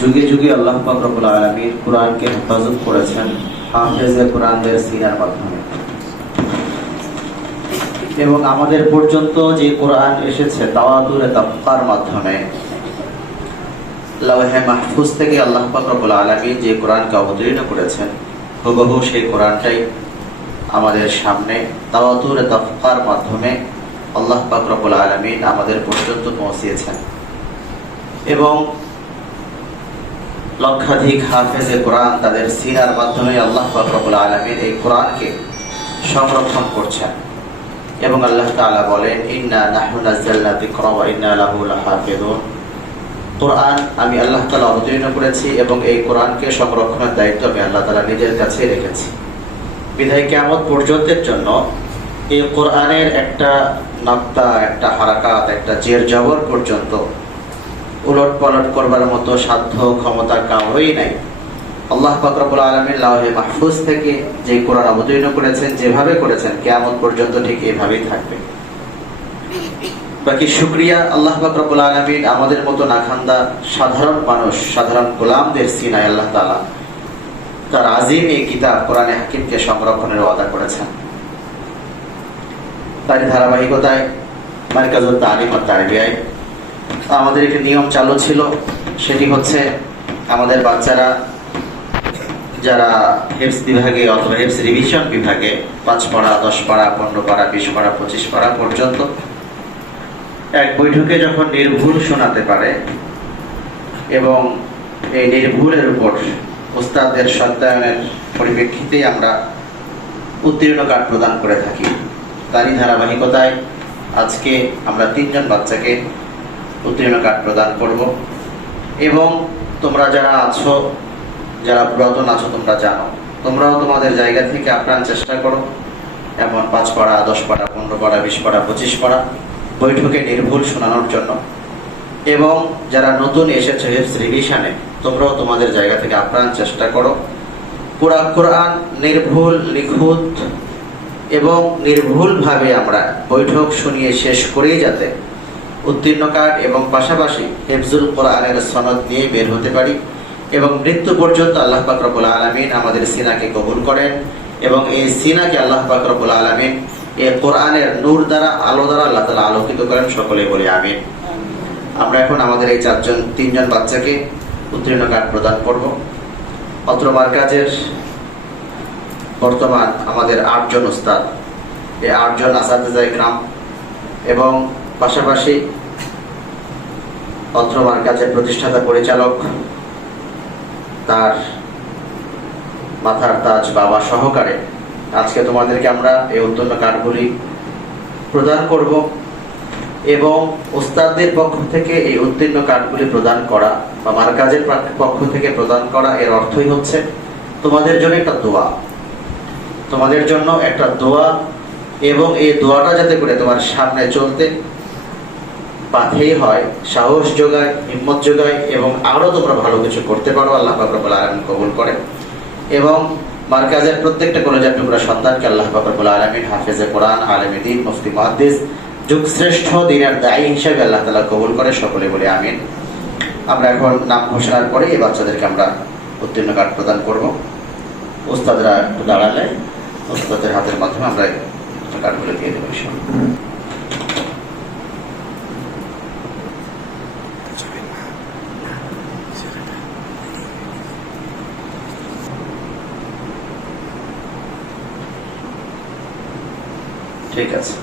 যুগে যুগে আল্লাহ পাক রব্বুল আলামিন কোরআনকে হেফাজত করেছেন হাফেজে কোরআনদের সিনার মাধ্যমে। এবং আমাদের পর্যন্ত যে কোরআন এসেছে তাওয়াতুরে তাফকার মাধ্যমে। লাওহে মাহফুজ থেকে আল্লাহ পাক রব্বুল আলামিন যে কোরআনকে অবতীর্ণ করেছেন, হুবহু সেই কোরআনটাই আমাদের সামনে তাওয়াতুরে তাফকার মাধ্যমে আল্লাহ পাক রব্বুল আলামিন আমাদের পর্যন্ত পৌঁছিয়েছেন। এবং লক্ষাধিক হাফেজে কোরআন তাদের সিরার মাধ্যমে আল্লাহ ফাকরুল আলমীর এই কোরআনকে সংরক্ষণ করছেন। এবং আল্লাহ তাআলা বলেন, ইন্না নাহনু ওয়া ইন্না লাহু কোরআন আমি আল্লাহ তাআলা অবতীর্ণ করেছি এবং এই কোরআনকে সংরক্ষণের দায়িত্ব আমি আল্লাহ তাআলা নিজের কাছে রেখেছি। বিধায় কিয়ামত পর্যন্তের জন্য এই কোরআনের একটা নক্তা, একটা হারাকাত, একটা জের জবর পর্যন্ত উলট পালট করবার মতো সাধ্য, ক্ষমতা কারোই নাই। আল্লাহ ফাকরাবুল আলমীর লাহে মাহফুজ থেকে যে কোরআন অবতীর্ণ করেছেন, যেভাবে করেছেন কেমন পর্যন্ত ঠিক এভাবেই থাকবে। বাকি শুক্রিয়া আল্লাহ ফাকরাবুল আলমিন আমাদের মতো নাখান্দা, সাধারণ মানুষ, সাধারণ গোলামদের সিনায় আল্লাহ তালা তার আজিম এই কিতাব কোরআনে হাকিমকে সংরক্ষণের ওয়াদা করেছেন। তারই ধারাবাহিকতায় মার্কাজুল তালিম আর তারবিয়ায় আমাদের একটি নিয়ম চালু ছিল, সেটি হচ্ছে আমাদের বাচ্চারা যারা হেপস বিভাগে অথবা হেপস রিভিশন বিভাগে পাঁচ পাড়া, দশ পাড়া, পনেরো পাড়া, বিশ পাড়া, পঁচিশ পাড়া পর্যন্ত এক বৈঠকে যখন নির্ভুল শোনাতে পারে এবং এই নির্ভুলের উপর উস্তাদের সত্যায়নের পরিপ্রেক্ষিতেই আমরা উত্তীর্ণ কার্ড প্রদান করে থাকি। তারই ধারাবাহিকতায় আজকে আমরা তিনজন বাচ্চাকে উত্তীর্ণ কার্ড প্রদান করব। এবং তোমরা যারা আছো যারা পুরাতন আছো, তোমরা জানো। তোমরাও তোমাদের জায়গা থেকে আপ্রাণ চেষ্টা করো। এমন পাঁচ পাড়া, দশ পাড়া, পনেরো পাড়া, বিশ পাড়া, পঁচিশ পাড়া বৈঠকে নির্ভুল শোনানোর জন্য। এবং যারা নতুন এসেছে হেফস রিভিশনে তোমরাও তোমাদের জায়গা থেকে আপ্রাণ চেষ্টা করো। পুরা কোরআন নির্ভুল, নিখুঁত এবং নির্ভুলভাবে আমরা বৈঠক শুনিয়ে শেষ করেই যাতে উত্তীর্ণ কার্ড এবং পাশাপাশি হেফজুল কোরআনের সনদ নিয়ে বের হতে পারি। এবং মৃত্যু পর্যন্ত আল্লাহ পাকরবুল আলমিন আমাদের সিনাকে কবুল করেন এবং এই সিনাকে আল্লাহ পাকরবুল আলমিন এ কোরআনের নূর দ্বারা, আলো দ্বারা আল্লাহ তালা আলোকিত করেন। সকলে বলে আমিন। আমরা এখন আমাদের এই চারজন, তিনজন বাচ্চাকে উত্তীর্ণ কার্ড প্রদান করব। অত্র মার্কাজের বর্তমান আমাদের আটজন উস্তাদ, এই আটজন আসাদ গ্রাম এবং পাশাপাশি অত্র মার্কাজের প্রতিষ্ঠাতা পরিচালক তার মাথার তাজ বাবা সহকারে আজকে তোমাদেরকে আমরা এই উত্তন্ন কার্ডগুলি প্রদান করব এবং ওস্তাদদের পক্ষ থেকে এই উত্তীর্ণ কার্ডগুলি প্রদান করা বা মার্কাজের পক্ষ থেকে প্রদান করা এর অর্থই হচ্ছে তোমাদের জন্য একটা দোয়া। তোমাদের জন্য একটা দোয়া এবং এই দোয়াটা যাতে করে তোমার সামনে চলতে পাথেই হয়, সাহস যোগায়, হিম্মত যোগায় এবং আরও তোমরা ভালো কিছু করতে পারো, আল্লাহ ফাকরবুল আলম কবুল করে এবং মার্কাজের প্রত্যেকটা কলেজের টুকরা সন্তানকে আল্লাহ ফাকরবুল আলমিন হাফেজে কোরআন, আলমী দিন, মুফতি যুগ শ্রেষ্ঠ দিনের দায়ী হিসেবে আল্লাহ তালা কবুল করে, সকলে বলে আমিন। আমরা এখন নাম ঘোষণার পরে এই বাচ্চাদেরকে আমরা উত্তীর্ণ কার্ড প্রদান করব। ওস্তাদরা একটু দাঁড়ালে ওস্তাদের হাতের মাধ্যমে আমরা কার্ডগুলো দিয়ে দেবো ঠিক আছে।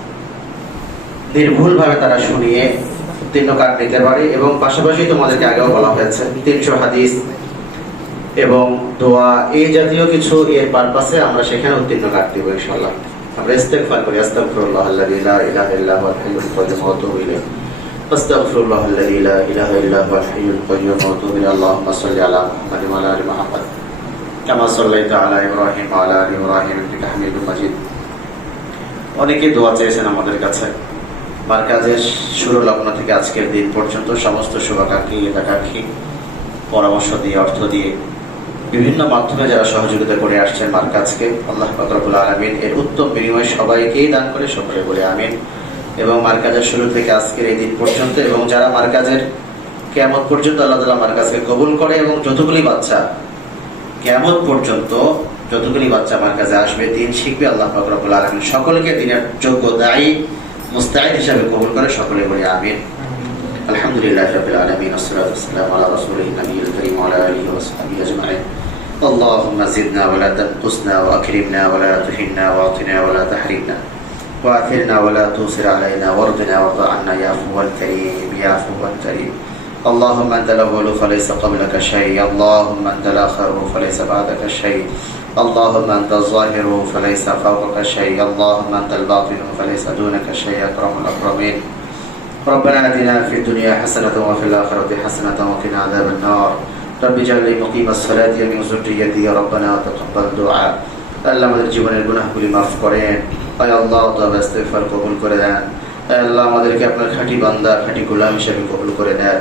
নির্ভুলভাবে তারা শুনিয়ে উত্তীর্ণ কার্ড নিতে পারে এবং পাশাপাশি তোমাদেরকে আগেও বলা হয়েছে, তিনশো হাদিস এবং দোয়া, এই জাতীয় কিছু এর পারপাসে আমরা সেখানে উত্তীর্ণ কার্ড দিব ইনশাআল্লাহ। আমরা ইস্তেগফার করি, আস্তাগফিরুল্লাহ আল্লাযী লা ইলাহা ইল্লা হুয়াল হাইয়ুল কাইয়্যুম, ওয়া আতুবু ইলাইহি। আস্তাগফিরুল্লাহ আল্লাযী লা ইলাহা ইল্লা হুয়াল হাইয়ুল কাইয়্যুম, ওয়া আতুবু ইলাইহি। আল্লাহুম্মা সাল্লি আলা মুহাম্মাদ ওয়া আলা আলি মুহাম্মাদ। কামা সাল্লাইতা আলা ইব্রাহিম ওয়া আলা আলি ইব্রাহিম, ইন্নাকা হামিদুম মাজিদ। অনেকে দোয়া চেয়েছেন আমাদের কাছে। মার্কাজের শুরু লগ্ন থেকে আজকের দিন পর্যন্ত সমস্ত শুভাকাঙ্ক্ষী, হিতাকাঙ্ক্ষী পরামর্শ দিয়ে, অর্থ দিয়ে বিভিন্ন মাধ্যমে যারা সহযোগিতা করে আসছেন মার্কাজকে আল্লাহ ফকরবুল আলমিন এর উত্তম বিনিময় সবাইকেই দান করে সকলে বলে আমিন। এবং মার্কাজের শুরু থেকে আজকের এই দিন পর্যন্ত এবং যারা মার্কাজের কেমন পর্যন্ত আল্লাহ তালা মার্কাজকে কবুল করে এবং যতগুলি বাচ্চা কেমন পর্যন্ত যতগুলি বাচ্চা আমার কাছে আসবে দিন শিখবে আল্লাহ ফকরবুল আলমিন সকলকে দিনের যোগ্য দায়ী মুস্তাহিদ হিসাবে কবুল করে সকলে বলে আমিন الحمد لله رب العالمين والصلاة والسلام على رسوله النبي الكريم وعلى آله وصحبه أجمعين اللهم زدنا ولا تنقصنا وأكرمنا ولا تهنا واعطنا ولا تحرمنا وآثرنا ولا توصر علينا وارضنا وارض عنا يا عفو الكريم يا عفو الكريم اللهم أنت الأول فليس قبلك شيء اللهم أنت الآخر فليس بعدك شيء اللهم أنت الظاهر فليس فوقك شيء اللهم أنت الباطن فليس دونك شيء أكرم الأكرمين ربنا آتنا في الدنيا حسنة وفي الآخرة حسنة وقنا عذاب النار رب اجعل لي مقيم الصلاة من ذريتي ربنا وتقبل دعاء আল্লাহ আমাদের জীবনের গুনাহগুলি মাফ করেন আয় আল্লাহ তবে ইস্তেগফার কবুল করে দেন আয় আল্লাহ আমাদেরকে আপনার খাঁটি বান্দা, খাঁটি গোলাম হিসেবে কবুল করে নেন।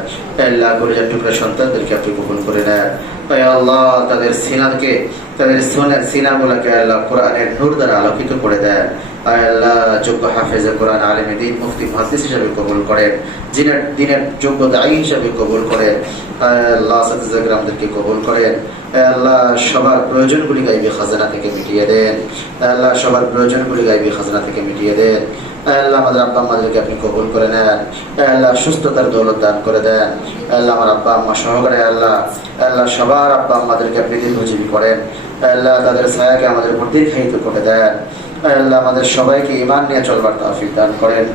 আল্লাহ কলিজার টুকরা সন্তানদেরকে আপনি কবুল করে নেন। আল্লাহ তাদের সিনাকে, তাদের সিনাগুলোকে আল্লাহ কোরআনের নূর দ্বারা আলোকিত করে দেন। আল্লাহ যোগ্য হাফেজে কোরআন আলেমে দিন মুফতি মহাদিস হিসাবে কবুল করেন। দিনের দিনের যোগ্য দায়ী হিসাবে কবুল করেন। আল্লাহ সাথে আমাদেরকে কবুল করেন। আল্লাহ সবার প্রয়োজনগুলি গাইবি খাজানা থেকে মিটিয়ে দেন আল্লাহ সবার প্রয়োজনগুলি গাইবি খাজানা থেকে মিটিয়ে দেন আল্লাহ আমাদের আব্বা আমাদেরকে আপনি কবুল করে নেন আল্লাহ সুস্থতার দৌলত দান করে দেন আল্লাহ আমার আব্বা আম্মা সহকারে আল্লাহ আল্লাহ সবার আব্বা আম্মাদেরকে আপনি দীর্ঘজীবী করেন আল্লাহ তাদের ছায়াকে আমাদের উপর করে দেন আল্লাহ আমাদের সবাইকে ইমান নিয়ে চলবার তৌফিক দান করেন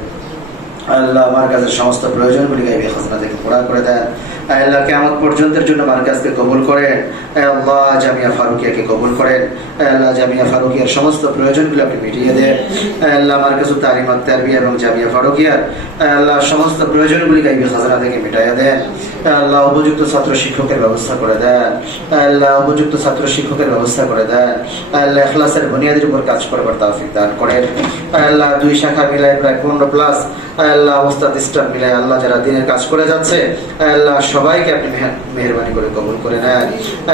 আল্লাহ আমার কাছে সমস্ত প্রয়োজনগুলি গাইবি খাজনা থেকে পুরা করে দেন আল্লাহ কেমন পর্যন্তের জন্য আমার কাছকে কবুল করেন আল্লাহ জামিয়া ফারুকিয়াকে কবুল করেন আল্লাহ জামিয়া ফারুকিয়ার সমস্ত প্রয়োজনগুলো আপনি মিটিয়ে দেন আল্লাহ আমার কাছে তালিমাত তারবিয়া এবং জামিয়া ফারুকিয়ার আল্লাহ সমস্ত প্রয়োজনগুলি গাইবি খাজনা থেকে মিটাইয়া দেন আল্লাহ উপযুক্ত ছাত্র শিক্ষকের ব্যবস্থা করে দেন আল্লাহ উপযুক্ত ছাত্র শিক্ষকের ব্যবস্থা করে দেন আল্লাহ এখলাসের বুনিয়াদের উপর কাজ করবার তৌফিক দান করেন আল্লাহ দুই শাখা মিলায় প্রায় পনেরো প্লাস আল্লাহ অবস্থা ডিস্টার্ব মিলায় আল্লাহ যারা দিনের কাজ করে যাচ্ছে আল্লাহ সবাইকে আপনি মেহের- মেহেরবানি করে কবুল করে নেন।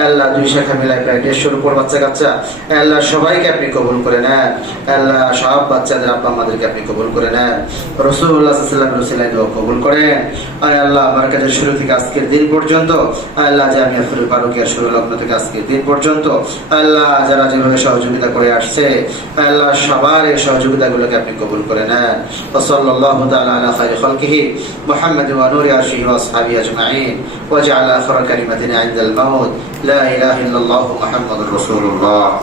আল্লাহ দুই শাখা মিলায় প্রায় দেড়শোর উপর বাচ্চা কাচ্চা। আল্লাহ সবাইকে আপনি কবুল করে নেন। আল্লাহ সব বাচ্চাদের আব্বা আমাদেরকে আপনি কবুল করে নেন। রসুল্লাহ সাল্লাম রসুল্লাহ কবুল করেন। আয় আল্লাহ আমার কাছে শুরু থেকে আজকের দিন পর্যন্ত আল্লাহ জামিয়া ফুল পারুকিয়ার শুরু লগ্ন থেকে আজকের দিন পর্যন্ত আল্লাহ যারা যেভাবে সহযোগিতা করে আসছে আল্লাহ সবার এই সহযোগিতাগুলোকে আপনি কবুল করে নেন। ওসল্লাল্লাহু তাআলা আলা খায়রি খালকিহি মুহাম্মাদ ওয়া নূরি আরশিহি ওয়া الصالحين واجعل آخر كلمتنا عند الموت. لا إله إلا الله محمد رسول الله.